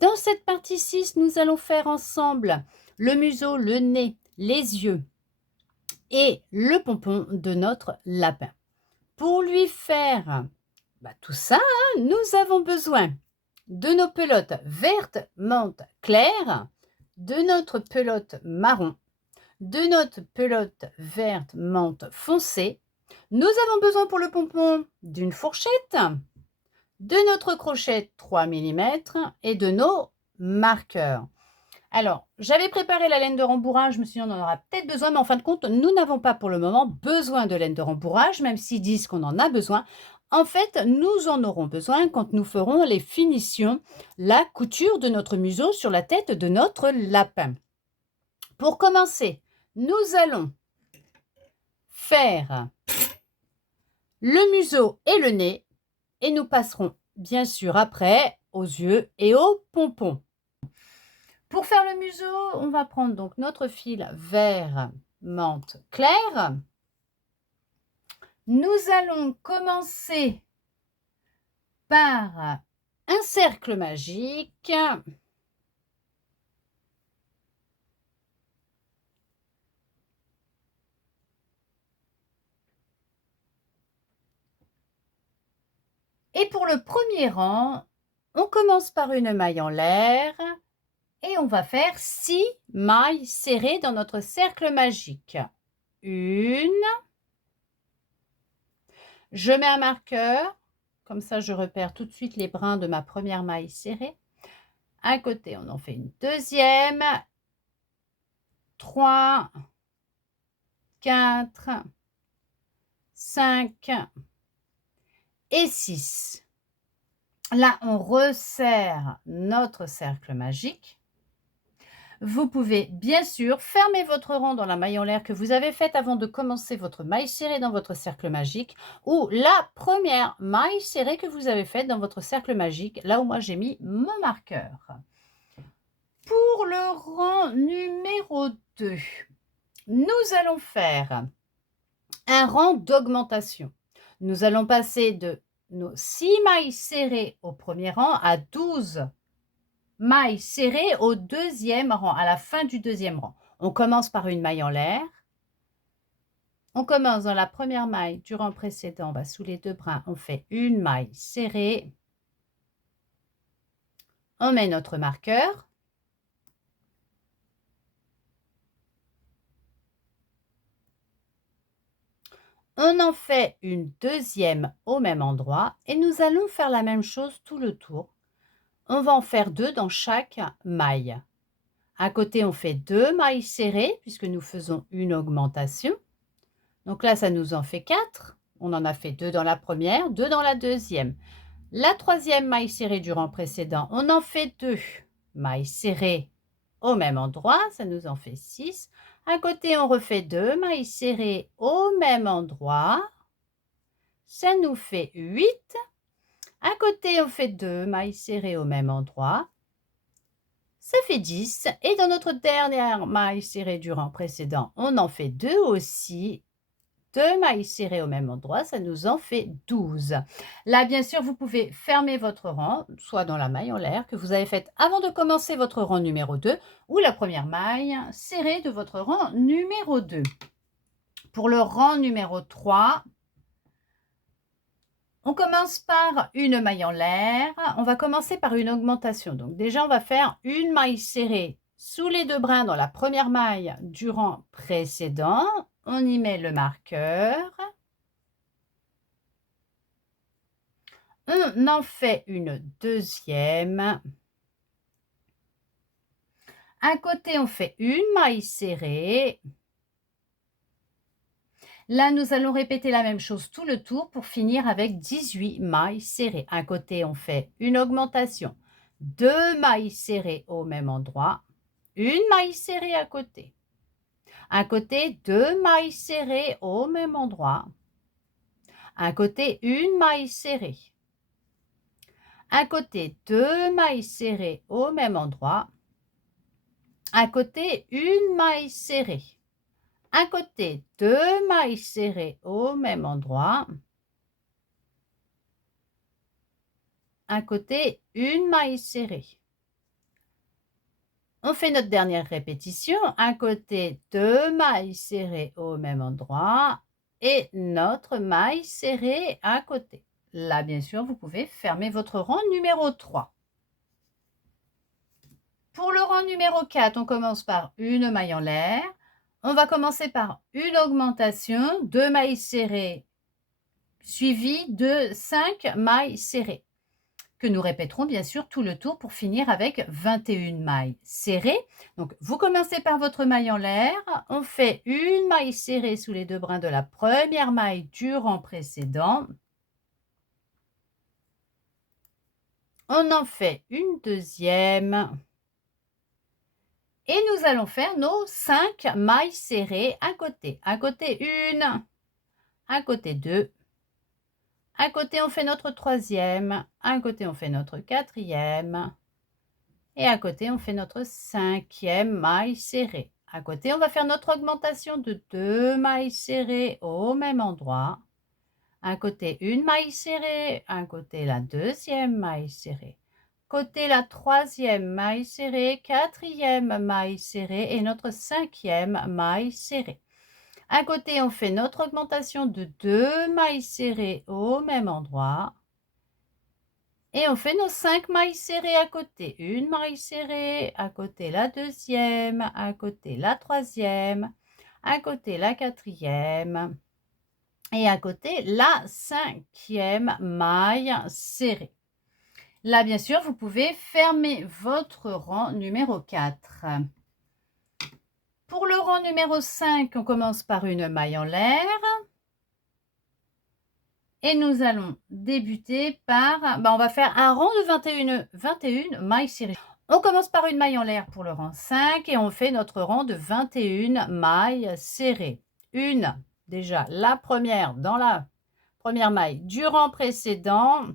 Dans cette partie 6, nous allons faire ensemble le museau, le nez, les yeux et le pompon de notre lapin. Pour lui faire tout ça, nous avons besoin de nos pelotes vertes menthe claire, de notre pelote marron, de notre pelote verte menthe foncée. Nous avons besoin pour le pompon d'une fourchette, de notre crochet 3 mm et de nos marqueurs. Alors, j'avais préparé la laine de rembourrage, je me suis dit on en aura peut-être besoin, mais en fin de compte, nous n'avons pas pour le moment besoin de laine de rembourrage, même s'ils disent qu'on en a besoin. En fait, nous en aurons besoin quand nous ferons les finitions, la couture de notre museau sur la tête de notre lapin. Pour commencer, nous allons faire le museau et le nez, et nous passerons bien sûr après aux yeux et aux pompons. Pour faire le museau, on va prendre donc notre fil vert menthe claire. Nous allons commencer par un cercle magique. Et pour le premier rang, on commence par une maille en l'air et on va faire 6 mailles serrées dans notre cercle magique. Une. Je mets un marqueur, comme ça je repère tout de suite les brins de ma première maille serrée. À côté, on en fait une deuxième. 3, 4, 5 et 6. Là, on resserre notre cercle magique. Vous pouvez bien sûr fermer votre rang dans la maille en l'air que vous avez faite avant de commencer votre maille serrée dans votre cercle magique ou la première maille serrée que vous avez faite dans votre cercle magique, là où moi j'ai mis mon marqueur. Pour le rang numéro 2, nous allons faire un rang d'augmentation. Nous allons passer de nos 6 mailles serrées au premier rang à 12 mailles serrées au deuxième rang, à la fin du deuxième rang. On commence par une maille en l'air. On commence dans la première maille du rang précédent, sous les deux brins, on fait une maille serrée. On met notre marqueur. On en fait une deuxième au même endroit et nous allons faire la même chose tout le tour. On va en faire 2 dans chaque maille. À côté, on fait 2 mailles serrées puisque nous faisons une augmentation. Donc là, ça nous en fait 4. On en a fait 2 dans la première, 2 dans la deuxième. La troisième maille serrée du rang précédent, on en fait 2 mailles serrées au même endroit. Ça nous en fait 6. À côté, on refait 2 mailles serrées au même endroit. Ça nous fait 8. À côté, on fait 2 mailles serrées au même endroit. Ça fait 10. Et dans notre dernière maille serrée du rang précédent, on en fait 2 aussi. 2 mailles serrées au même endroit, ça nous en fait 12. Là, bien sûr, vous pouvez fermer votre rang, soit dans la maille en l'air que vous avez faite avant de commencer votre rang numéro 2, ou la première maille serrée de votre rang numéro 2. Pour le rang numéro 3, on commence par une maille en l'air. On va commencer par une augmentation. Donc déjà, on va faire une maille serrée sous les deux brins dans la première maille du rang précédent. On y met le marqueur. On en fait une deuxième. À côté, on fait une maille serrée. Là, nous allons répéter la même chose tout le tour pour finir avec 18 mailles serrées. À côté, on fait une augmentation. 2 mailles serrées au même endroit. Une maille serrée à côté. À côté, 2 mailles serrées au même endroit. À côté, une maille serrée. À côté, 2 mailles serrées au même endroit. À côté, une maille serrée. À côté, 2 mailles serrées au même endroit. À côté, une maille serrée. On fait notre dernière répétition. Un côté 2 mailles serrées au même endroit et notre maille serrée à côté. Là, bien sûr, vous pouvez fermer votre rang numéro 3. Pour le rang numéro 4, on commence par une maille en l'air. On va commencer par une augmentation, 2 mailles serrées, suivies de 5 mailles serrées, que nous répéterons bien sûr tout le tour pour finir avec 21 mailles serrées. Donc, vous commencez par votre maille en l'air. On fait une maille serrée sous les 2 brins de la première maille du rang précédent. On en fait une deuxième. Et nous allons faire nos 5 mailles serrées à côté. À côté 1, à côté 2, à côté on fait notre troisième, à côté on fait notre quatrième, et à côté on fait notre 5e maille serrée. À côté on va faire notre augmentation de 2 mailles serrées au même endroit. À côté une maille serrée, à côté la deuxième maille serrée. Côté la troisième maille serrée, quatrième maille serrée et notre 5e maille serrée. À côté, on fait notre augmentation de 2 mailles serrées au même endroit. Et on fait nos 5 mailles serrées à côté. Une maille serrée, à côté la deuxième, à côté la troisième, à côté la quatrième et à côté la 5e maille serrée. Là, bien sûr, vous pouvez fermer votre rang numéro 4. Pour le rang numéro 5, on commence par une maille en l'air. Et nous allons débuter par, on va faire un rang de 21 mailles serrées. On commence par une maille en l'air pour le rang 5 et on fait notre rang de 21 mailles serrées. Une, déjà la première dans la première maille du rang précédent.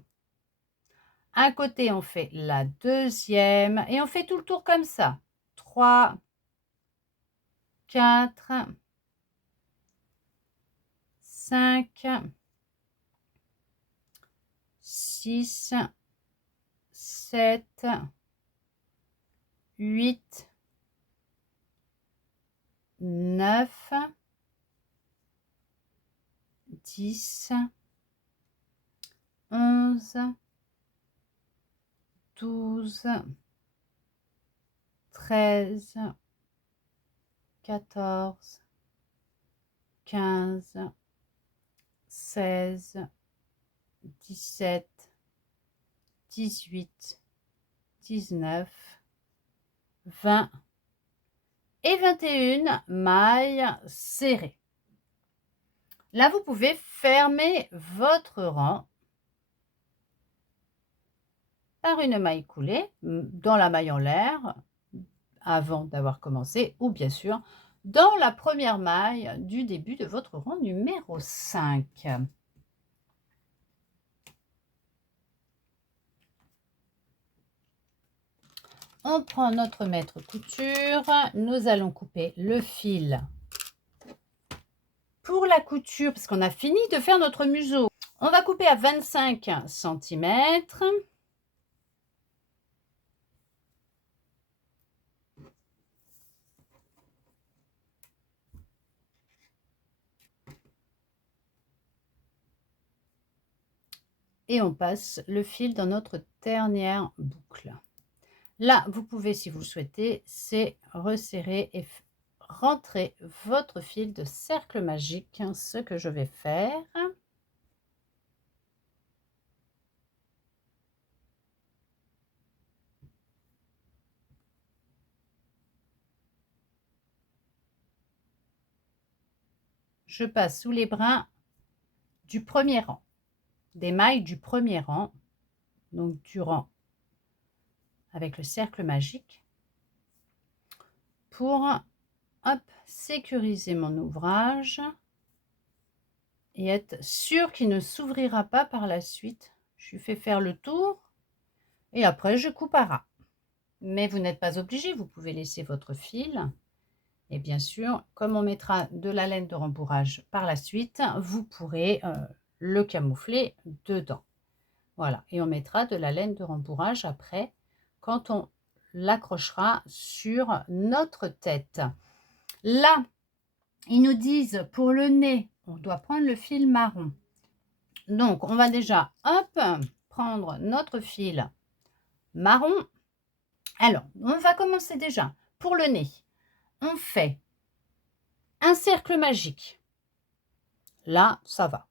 À côté, on fait la deuxième et on fait tout le tour comme ça. 3, 4, 5, 6, 7, 8, 9, 10, 11, 12, 13, 14, 15, 16, 17, 18, 19, 20 et 21 mailles serrées. Là, vous pouvez fermer votre rang par une maille coulée dans la maille en l'air avant d'avoir commencé ou bien sûr dans la première maille du début de votre rang numéro 5. On prend notre mètre couture, nous allons couper le fil pour la couture parce qu'on a fini de faire notre museau. On va couper à 25 cm. Et on passe le fil dans notre dernière boucle. Là, vous pouvez, si vous le souhaitez, c'est resserrer et rentrer votre fil de cercle magique, ce que je vais faire. Je passe sous les brins du premier rang, des mailles du premier rang, donc du rang avec le cercle magique, pour sécuriser mon ouvrage et être sûr qu'il ne s'ouvrira pas par la suite. Je lui fais faire le tour et après je coupe à ras. Mais vous n'êtes pas obligé, vous pouvez laisser votre fil. Et bien sûr, comme on mettra de la laine de rembourrage par la suite, vous pourrez le camoufler dedans. Voilà, et on mettra de la laine de rembourrage après quand on l'accrochera sur notre tête. Là, ils nous disent pour le nez, on doit prendre le fil marron. Donc, on va déjà, hop, prendre notre fil marron. Alors, on va commencer déjà. Pour le nez, on fait un cercle magique. Là, ça va.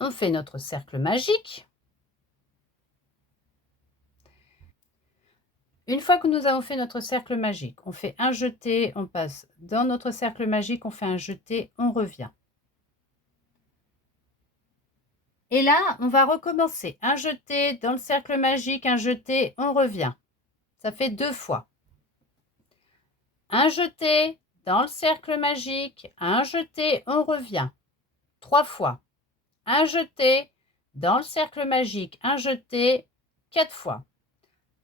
On fait notre cercle magique. Une fois que nous avons fait notre cercle magique, on fait un jeté, on passe dans notre cercle magique, on fait un jeté, on revient. Et là, on va recommencer. Un jeté dans le cercle magique, un jeté, on revient. Ça fait 2 fois. Un jeté dans le cercle magique, un jeté, on revient. 3 fois. Un jeté dans le cercle magique, un jeté, 4 fois.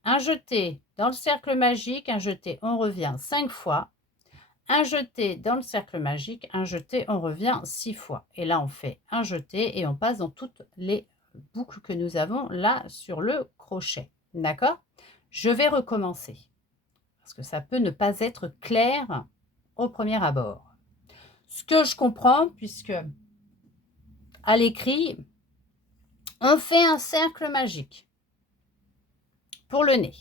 Un jeté dans le cercle magique, un jeté, on revient 5 fois. Un jeté dans le cercle magique, un jeté, on revient 6 fois. Et là, on fait un jeté et on passe dans toutes les boucles que nous avons là sur le crochet. D'accord? Je vais recommencer parce que ça peut ne pas être clair au premier abord. Ce que je comprends, puisque à l'écrit, on fait un cercle magique pour le nez.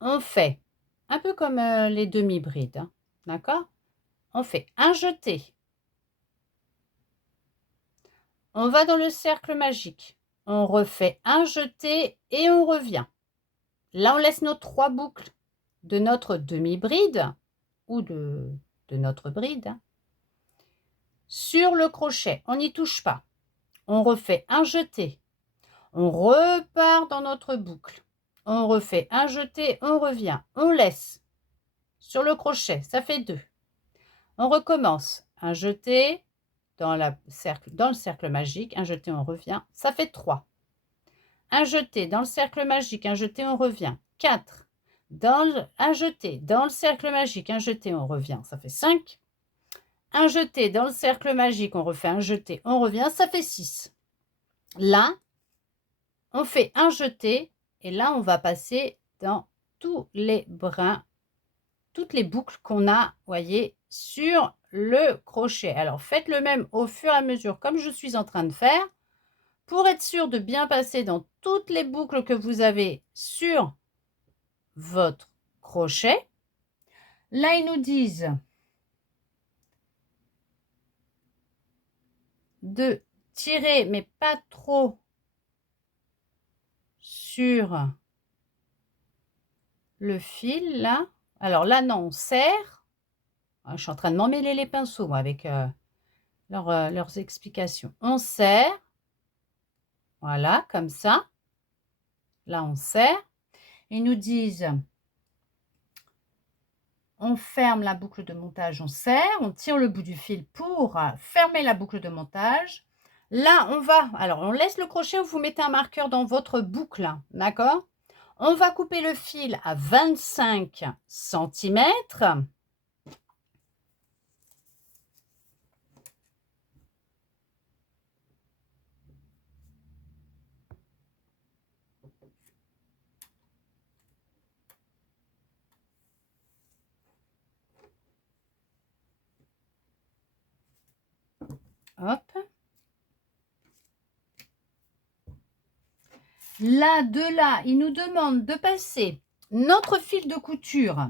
On fait un peu comme les demi-brides, hein, d'accord? On fait un jeté. On va dans le cercle magique. On refait un jeté et on revient. Là, on laisse nos 3 boucles de notre demi-bride ou de notre bride, hein, sur le crochet. On n'y touche pas. On refait un jeté. On repart dans notre boucle. On refait un jeté, on revient. On laisse sur le crochet. Ça fait 2. On recommence. Un jeté dans le cercle magique. Un jeté, on revient. Ça fait 3. Un jeté dans le cercle magique. Un jeté, on revient. 4. Un jeté dans le cercle magique. Un jeté, on revient. Ça fait 5. Un jeté dans le cercle magique. On refait un jeté, on revient. Ça fait 6. Là, on fait un jeté. Et là, on va passer dans tous les brins, toutes les boucles qu'on a, voyez, sur le crochet. Alors, faites le même au fur et à mesure, comme je suis en train de faire, pour être sûr de bien passer dans toutes les boucles que vous avez sur votre crochet. Là, ils nous disent de tirer, mais pas trop sur le fil, là. Alors là, non, on serre. Je suis en train de m'emmêler les pinceaux, moi, avec leurs explications. On serre. Voilà, comme ça. Là, on serre. Ils nous disent, on ferme la boucle de montage, on serre, on tire le bout du fil pour fermer la boucle de montage. Là, on va, alors on laisse le crochet ou vous mettez un marqueur dans votre boucle, d'accord? On va couper le fil à 25 cm. Hop. Là, de là, il nous demande de passer notre fil de couture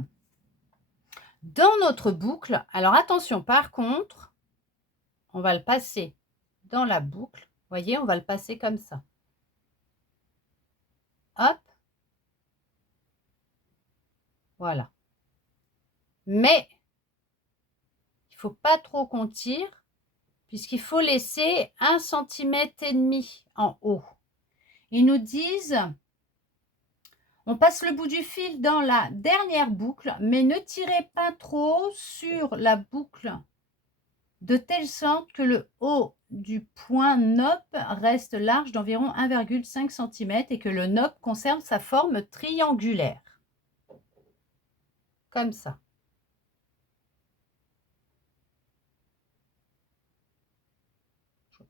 dans notre boucle. Alors attention, par contre, on va le passer dans la boucle. Vous voyez, on va le passer comme ça. Hop. Voilà. Mais il ne faut pas trop qu'on tire, puisqu'il faut laisser 1,5 cm en haut. Ils nous disent, on passe le bout du fil dans la dernière boucle, mais ne tirez pas trop sur la boucle de telle sorte que le haut du point nopp reste large d'environ 1,5 cm et que le nopp conserve sa forme triangulaire. Comme ça.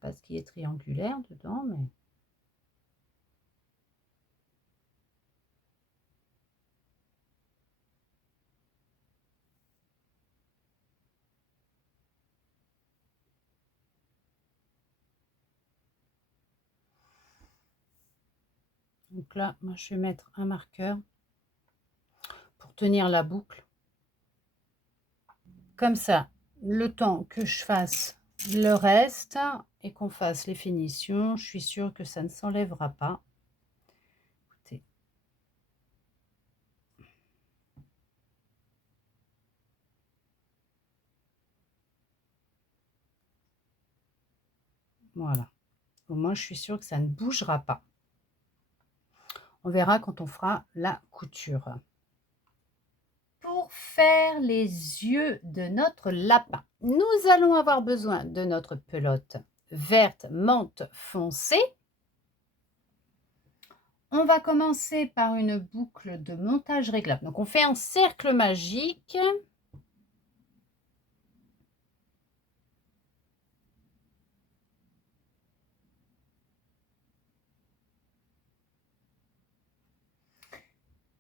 pas ce qui est triangulaire dedans, mais... Donc là, moi, je vais mettre un marqueur pour tenir la boucle. Comme ça, le temps que je fasse le reste et qu'on fasse les finitions, je suis sûre que ça ne s'enlèvera pas. Écoutez. Voilà. Au moins, je suis sûre que ça ne bougera pas. On verra quand on fera la couture. Pour faire les yeux de notre lapin, nous allons avoir besoin de notre pelote verte menthe foncée. On va commencer par une boucle de montage réglable. Donc, on fait un cercle magique.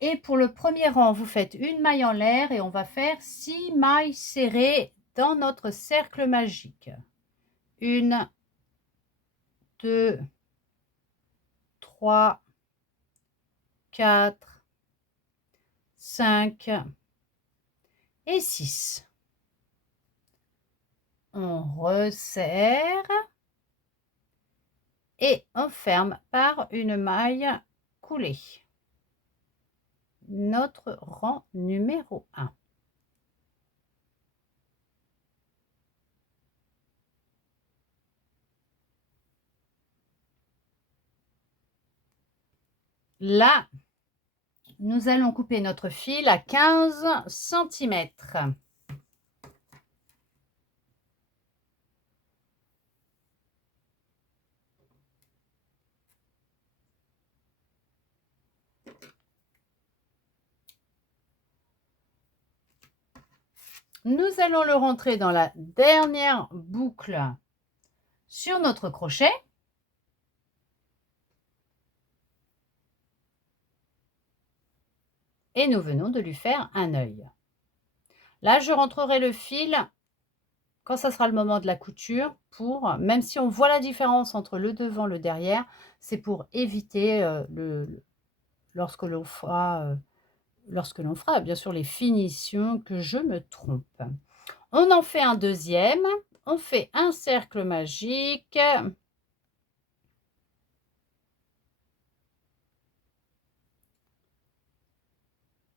Et pour le premier rang, vous faites une maille en l'air et on va faire 6 mailles serrées dans notre cercle magique. 1, 2, 3, 4, 5 et 6. On resserre et on ferme par une maille coulée. Notre rang numéro 1. Là, nous allons couper notre fil à 15 cm. Nous allons le rentrer dans la dernière boucle sur notre crochet. Et nous venons de lui faire un œil. Là, je rentrerai le fil quand ça sera le moment de la couture, pour, même si on voit la différence entre le devant et le derrière, c'est pour éviter lorsque l'on fera bien sûr les finitions que je me trompe. On en fait un deuxième, on fait un cercle magique.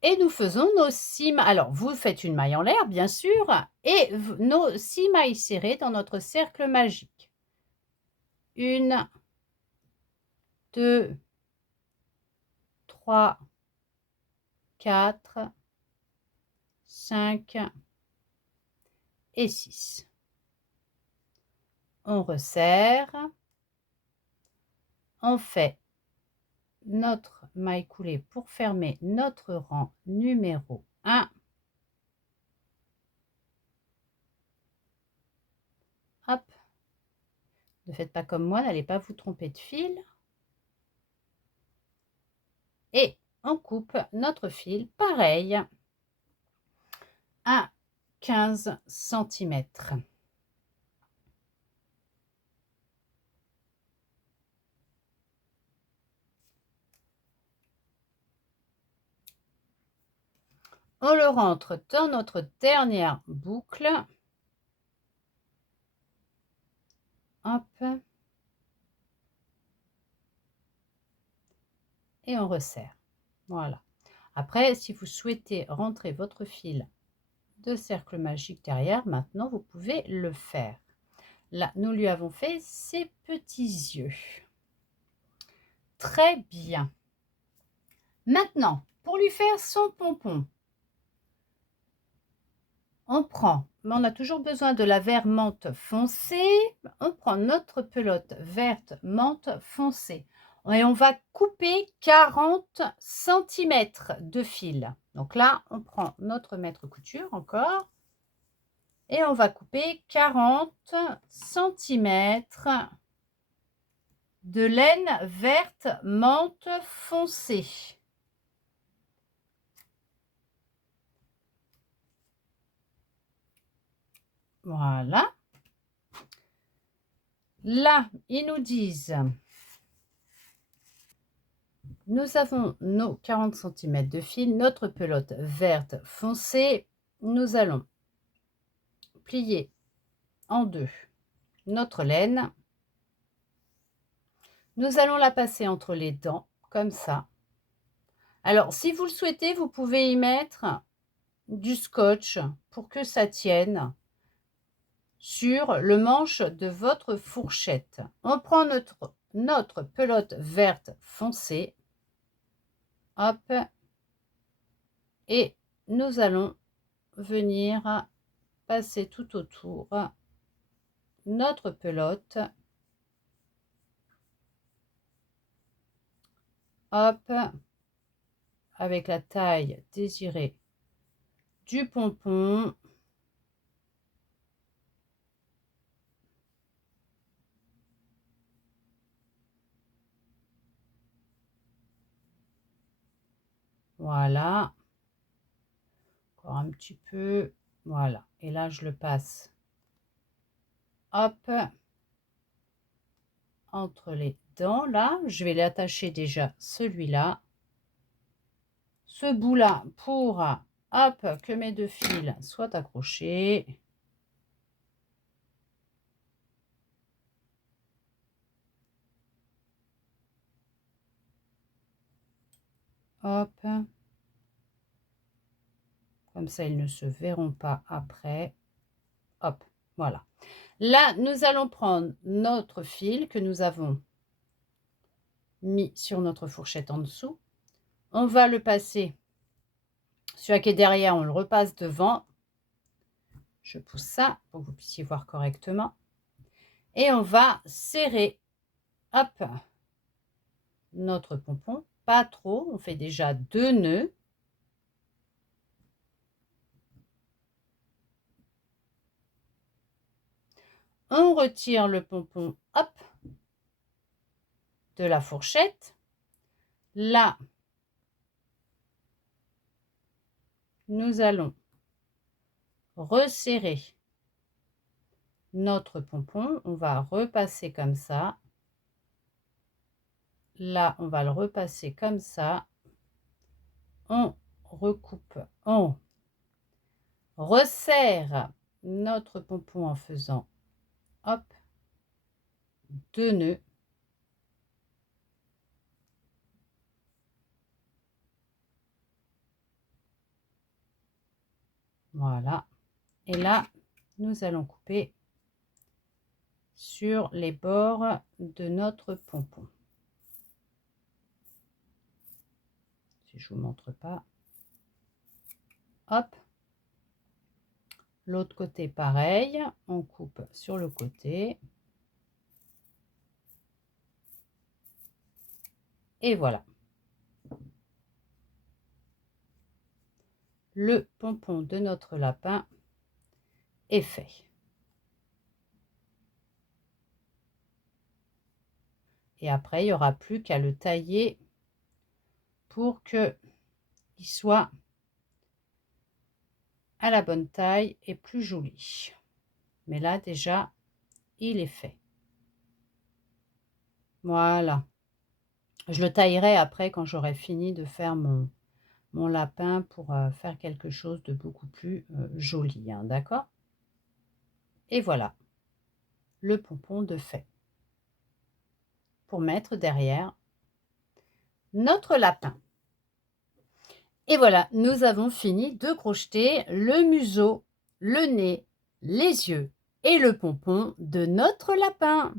Et nous faisons nos 6 mailles. Alors, vous faites une maille en l'air, bien sûr, et nos 6 mailles serrées dans notre cercle magique. 1, 2, 3, 4, 5 et 6. On resserre. On fait notre maille coulée pour fermer notre rang numéro 1. Hop. Ne faites pas comme moi, n'allez pas vous tromper de fil. Et on coupe notre fil pareil à 15 cm. On le rentre dans notre dernière boucle. Hop. Et on resserre. Voilà. Après, si vous souhaitez rentrer votre fil de cercle magique derrière, maintenant vous pouvez le faire. Là, nous lui avons fait ses petits yeux. Très bien. Maintenant, pour lui faire son pompon, on prend, mais on a toujours besoin de la vert menthe foncée, on prend notre pelote verte menthe foncée et on va couper 40 cm de fil. Donc là, on prend notre mètre couture encore et on va couper 40 cm de laine verte menthe foncée. Voilà. Là, ils nous disent, nous avons nos 40 cm de fil, notre pelote verte foncée. Nous allons plier en deux notre laine. Nous allons la passer entre les dents, comme ça. Alors, si vous le souhaitez, vous pouvez y mettre du scotch pour que ça tienne sur le manche de votre fourchette. On prend notre pelote verte foncée. Hop. Et nous allons venir passer tout autour notre pelote. Hop. Avec la taille désirée du pompon. Voilà. Encore un petit peu. Voilà. Et là, je le passe. Hop. Entre les dents, là. Je vais l'attacher déjà celui-là. Ce bout-là pour, hop, que mes deux fils soient accrochés. Hop. Comme ça, ils ne se verront pas après. Hop, voilà. Là, nous allons prendre notre fil que nous avons mis sur notre fourchette en dessous. On va le passer. Celui qui est derrière, on le repasse devant. Je pousse ça pour que vous puissiez voir correctement. Et on va serrer, hop, notre pompon. Pas trop, on fait déjà 2 nœuds. On retire le pompon, hop, de la fourchette. Là, nous allons resserrer notre pompon. On va repasser comme ça. Là, on va le repasser comme ça. On recoupe, on resserre notre pompon en faisant, hop, 2 nœuds. Voilà. Et là, nous allons couper sur les bords de notre pompon. Si je vous montre pas. Hop. L'autre côté, pareil. On coupe sur le côté. Et voilà. Le pompon de notre lapin est fait. Et après, il n'y aura plus qu'à le tailler pour qu'il soit à la bonne taille et plus joli. Mais là, déjà, il est fait. Voilà. Je le taillerai après quand j'aurai fini de faire mon lapin pour faire quelque chose de beaucoup plus joli, hein, d'accord? Et voilà, le pompon de fait. Pour mettre derrière notre lapin. Et voilà, nous avons fini de crocheter le museau, le nez, les yeux et le pompon de notre lapin.